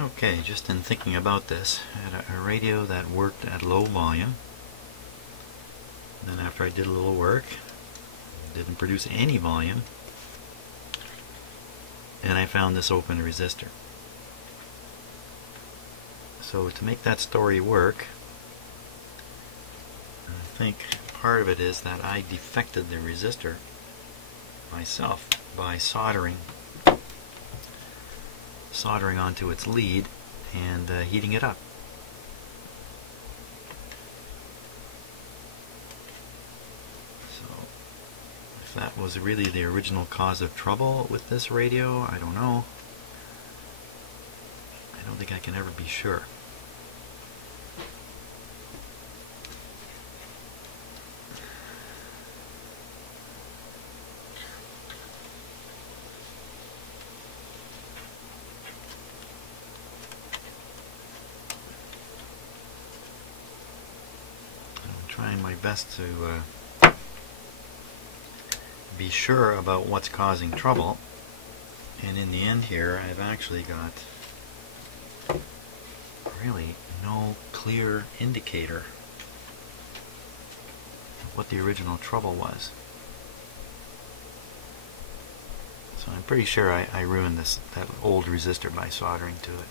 Okay, just in thinking about this, I had a radio that worked at low volume. Then after I did a little work, it didn't produce any volume, and I found this open resistor. So to make that story work, I think part of it is that I defected the resistor myself by soldering onto its lead and heating it up. So if that was really the original cause of trouble with this radio, I don't know. I don't think I can ever be sure. Trying my best to be sure about what's causing trouble, and in the end here I've actually got really no clear indicator of what the original trouble was. So I'm pretty sure I ruined that old resistor by soldering to it.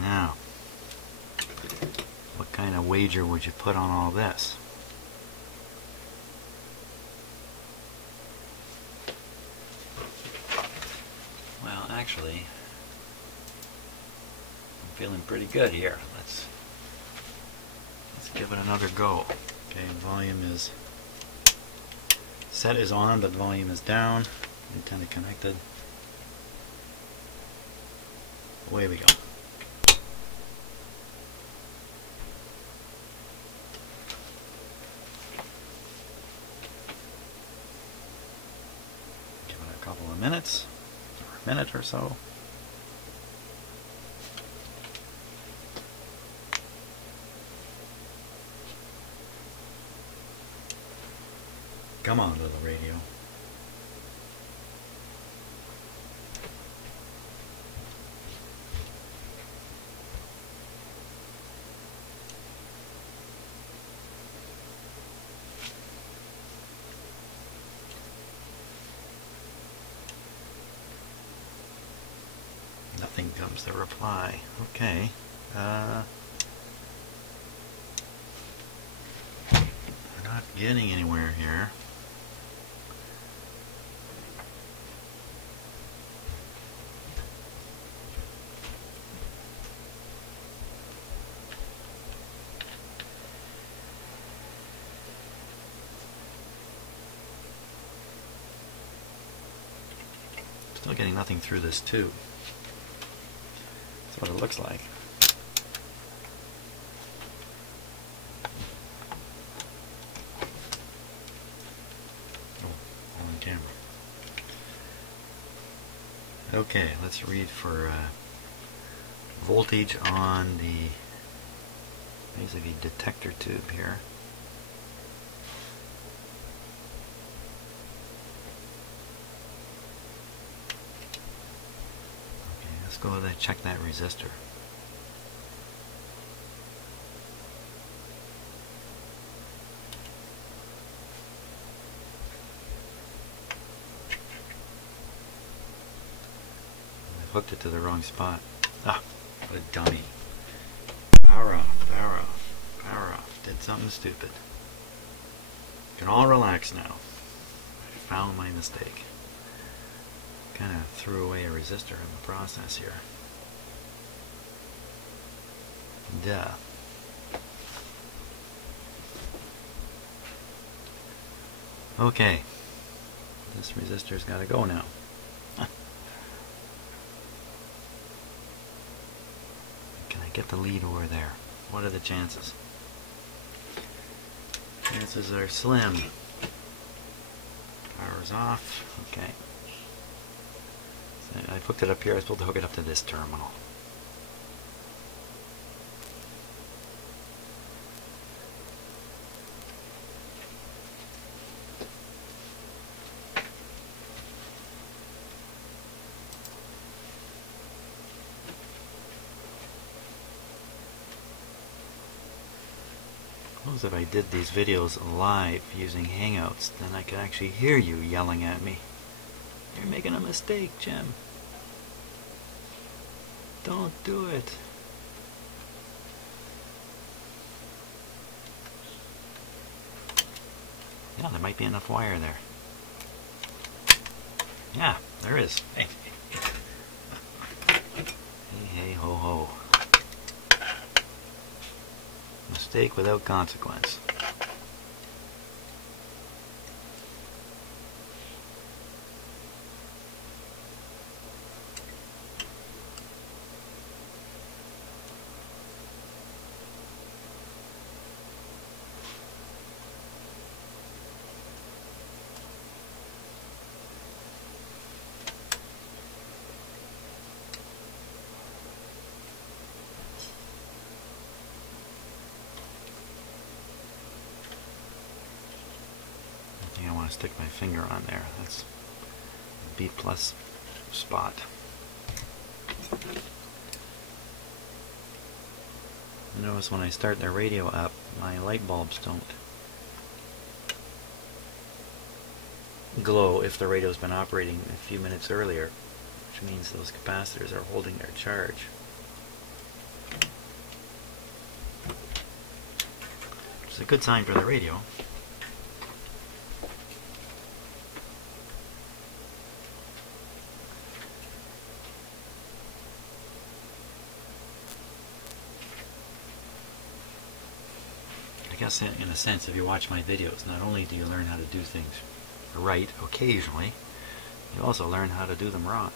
Now, what kind of wager would you put on all this? Well, actually, I'm feeling pretty good here. Let's give it another go. Okay, volume is set is on, but volume is down. Antenna connected. Away we go. Give it a couple of minutes, or a minute or so. Come on, little radio. Nothing comes to reply. Okay. not getting anywhere here. Still getting nothing through this tube. That's what it looks like. Oh, on camera. Okay, let's read for voltage on the basically detector tube here. Go ahead and check that resistor. I hooked it to the wrong spot. Ah, what a dummy. Power off, power off, power off. Did something stupid. You can all relax now. I found my mistake. Kind of threw away a resistor in the process here. Duh. Okay. This resistor's got to go now. Can I get the lead over there? What are the chances? Chances are slim. Power's off. Okay. I hooked it up here. I was supposed to hook it up to this terminal. Suppose if I did these videos live using Hangouts, then I could actually hear you yelling at me. You're making a mistake, Jim. Don't do it. Yeah, there might be enough wire there. Yeah, there is. Hey, hey, ho, ho. Mistake without consequence. I want to stick my finger on there. That's B plus spot. Notice when I start the radio up, my light bulbs don't glow if the radio's been operating a few minutes earlier, which means those capacitors are holding their charge. Which is a good sign for the radio. I guess in a sense, if you watch my videos, not only do you learn how to do things right occasionally, you also learn how to do them wrong.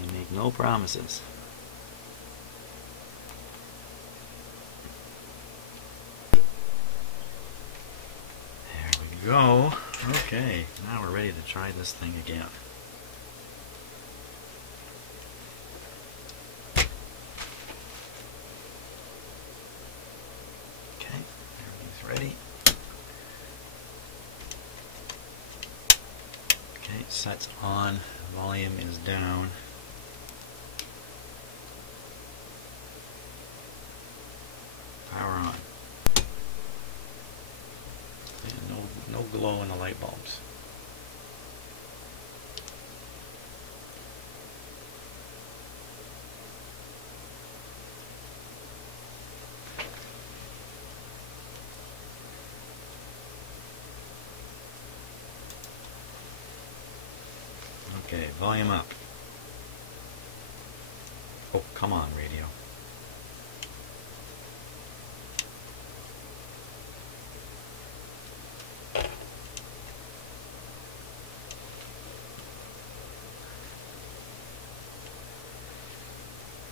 I make no promises. There we go. Okay, now we're ready to try this thing again. Ready? Okay, set's on, volume is down. Power on. And no glow in the light bulbs. Okay, volume up. Oh, come on, radio.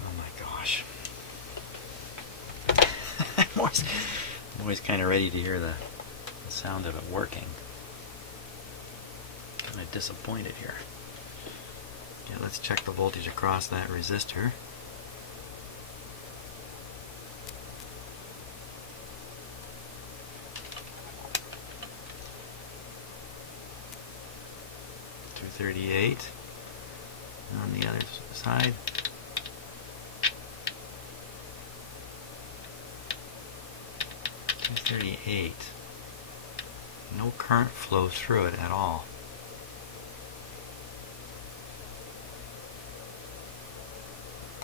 Oh my gosh. I'm always kind of ready to hear the sound of it working. Kind of disappointed here. Yeah, let's check the voltage across that resistor. .238 on the other side. .238. No current flows through it at all.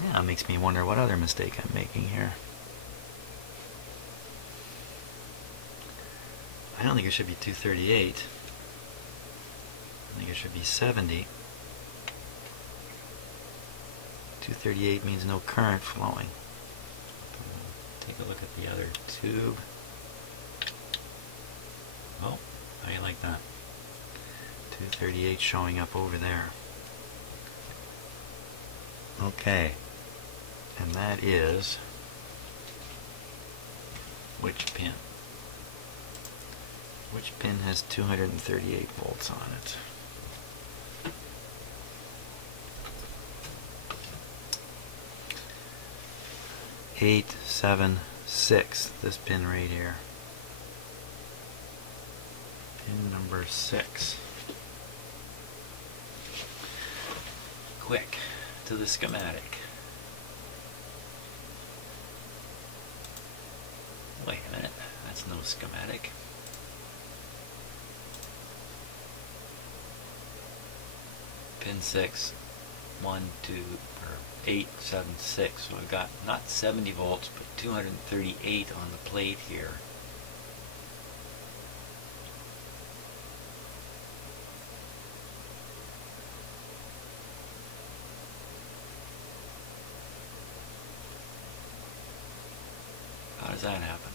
Yeah, it makes me wonder what other mistake I'm making here. I don't think it should be 238. I think it should be 70. 238 means no current flowing. Take a look at the other tube. Oh, how do you like that? 238 showing up over there. Okay. And that is which pin? Which pin has 238 volts on it? Eight, 7, 6. This pin right here. Pin number 6. Quick to the schematic. Wait a minute, that's no schematic. Pin 6, 1, 2, or 8, 7, 6. So we've got not 70 volts, but 238 on the plate here. How does that happen?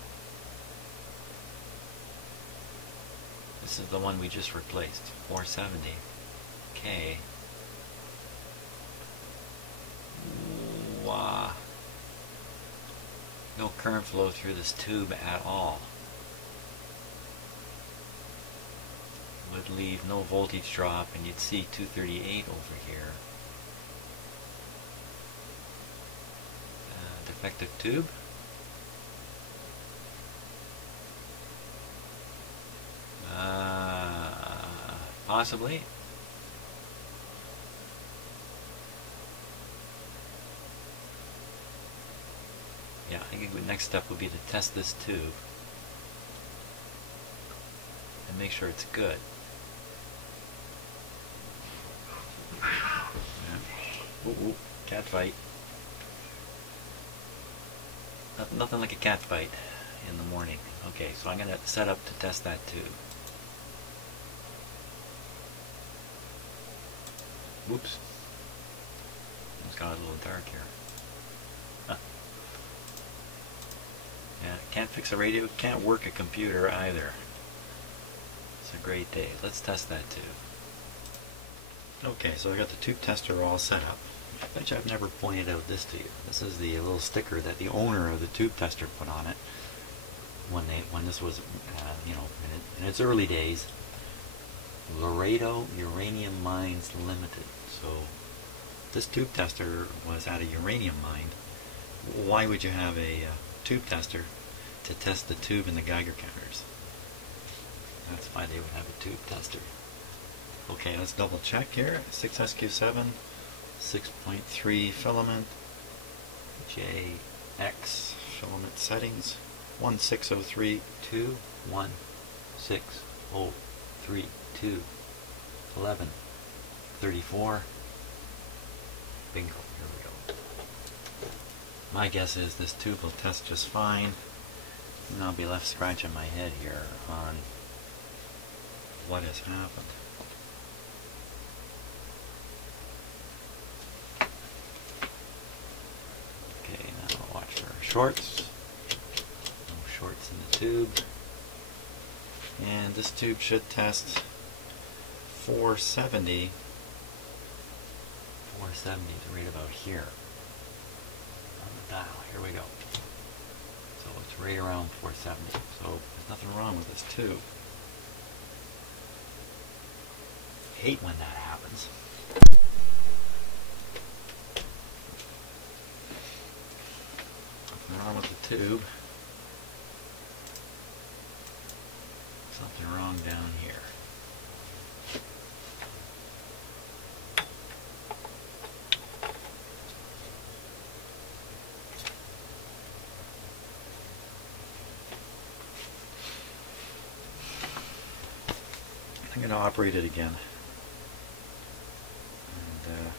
This is the one we just replaced, 470. Okay. Wow. No current flow through this tube at all. Would leave no voltage drop, and you'd see 238 over here. Defective tube. Possibly. Yeah, I think the next step would be to test this tube and make sure it's good. Yeah. Ooh, cat fight. Nothing like a cat fight in the morning. Okay, so I'm going to set up to test that tube. Whoops. It's got a little dark here. Huh. Yeah, can't fix a radio, can't work a computer either. It's a great day. Let's test that tube. Okay, so I got the tube tester all set up. I bet you I've never pointed out this to you. This is the little sticker that the owner of the tube tester put on it when this was, you know, in its early days. Laredo Uranium Mines Limited. So this tube tester was at a uranium mine. Why would you have a tube tester to test the tube and the Geiger counters? That's why they would have a tube tester. Okay, let's double check here. 6SQ7, 6.3 filament, JX filament settings, 16032, 16032, 11, 34. Bingo, here we go. My guess is this tube will test just fine, and I'll be left scratching my head here on what has happened. shorts. No shorts in the tube. And this tube should test 470. 470 is right about here. On the dial, here we go. So it's right around 470. So there's nothing wrong with this tube. I hate when that happens. Nothing wrong with the tube. Something wrong down here. I'm going to operate it again. And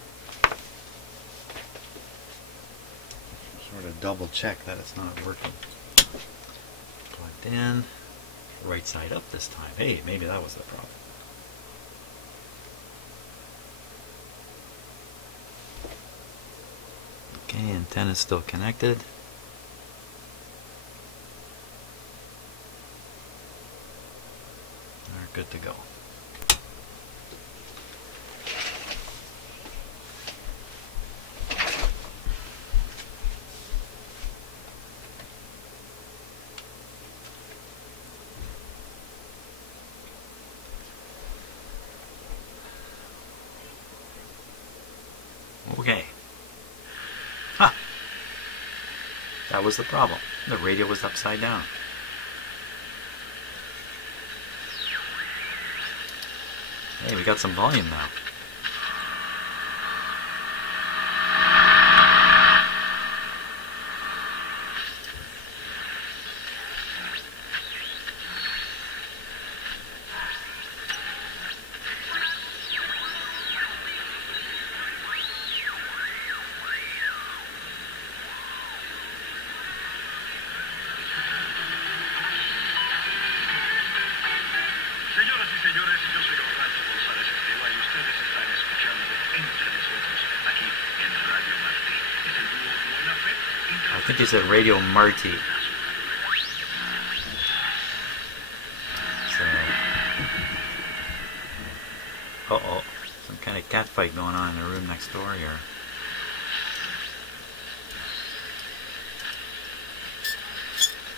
sort of double check that it's not working. Plugged in. Right side up this time. Hey, maybe that was the problem. Okay, antenna's still connected. We're good to go. Okay. Huh. That was the problem. The radio was upside down. Hey, we got some volume now. I think you said Radio Marty. So, uh-oh, some kind of cat fight going on in the room next door here.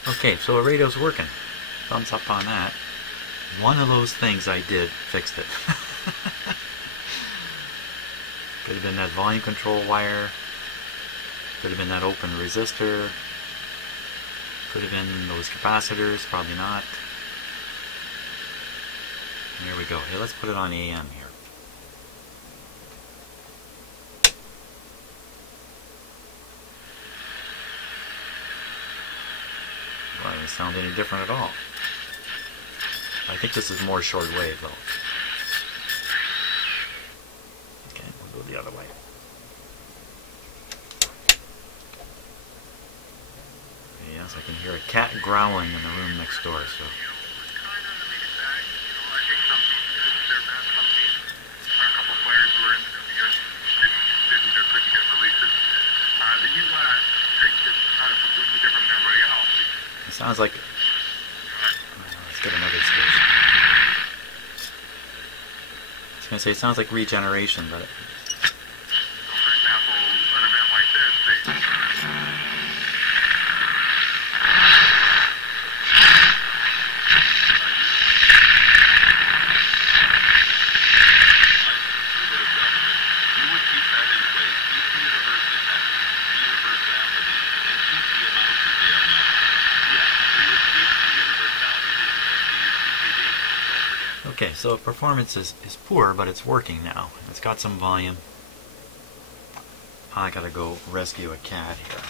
Okay, so the radio's working. Thumbs up on that. One of those things I did fixed it. Could have been that volume control wire. Could have been that open resistor. Could have been those capacitors. Probably not. Here we go. Hey, let's put it on AM here. Well, it doesn't sound any different at all. I think this is more shortwave though. Okay, we'll go the other way. Yes, I can hear a cat growling in the room next door, so. It sounds like. Let's get another station. I was going to say, it sounds like regeneration, but. For example, an event like this, Okay, so performance is poor, but it's working now. It's got some volume. I gotta go rescue a cat here.